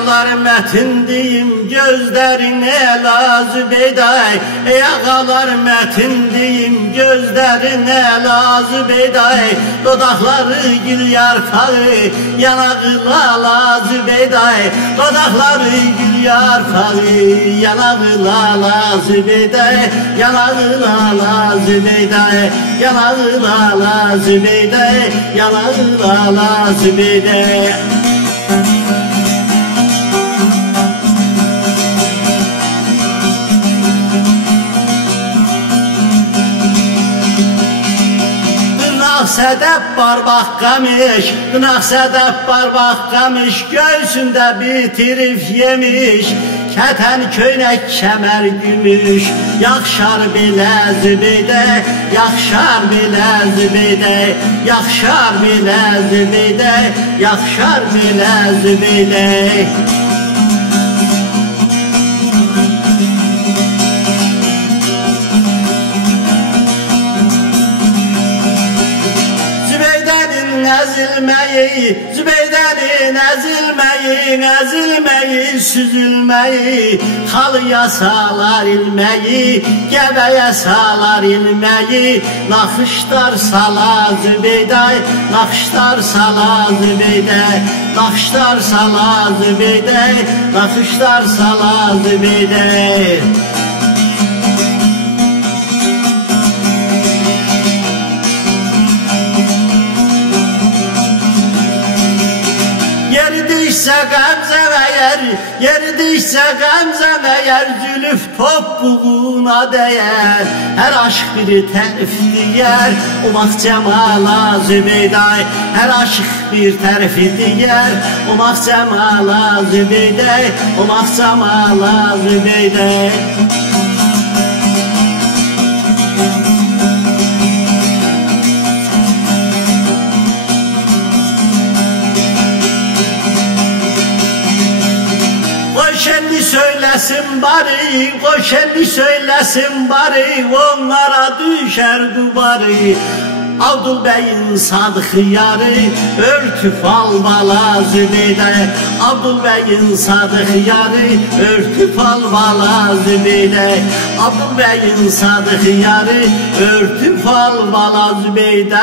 ağalar metindiyim gözlerine lazıbeyday. Ey ağalar metindiyim gözlerine lazıbeyday. Dodakları gül yarpağı yanağına lazıbeyday. Dodakları gül yarpağı yanağına lazıbeyday. Yanağına lazıbeyday. Yanağına lazıbeyday. Yanağına lazıbeyday. Sedef barbak kamış, dınaq sedef barbak kamış, göğsünde bitirif yemiş, keten köynek kemer gümüş. Yakşar bile zübeyde, yakşar bile zübeyde, yakşar bile zübeyde, yakşar bile zübeyde. Ezilmeyi, Zübeyde'nin ezilmeyi, ezilmeyi, süzülmeyi, halıya salar ilmeyi, gebeye salar ilmeyi, nakışlar sala Zübeyde, nakışlar sala Zübeyde, nakışlar sala Zübeyde, nakışlar sala Zübeyde. Yerdiyse gamzeme yer, yerdiyse gamzeme yer, zülüf topuğuna değer. Her aşk bir terif yer, umak cemala Zübeyday. Her aşk bir terif yer, umak cemala Zübeyday, umak cemala Zübeyday. Şenli söylesin bari, o şenli söylesin bari, onlara düşer duvarı. Abdülbey'in sadık yarı, örtü fal bala Zübeyde. Abdülbey'in sadık yarı, örtü fal bala Zübeyde. Abdülbey'in sadık yarı, örtü fal bala Zübeyde.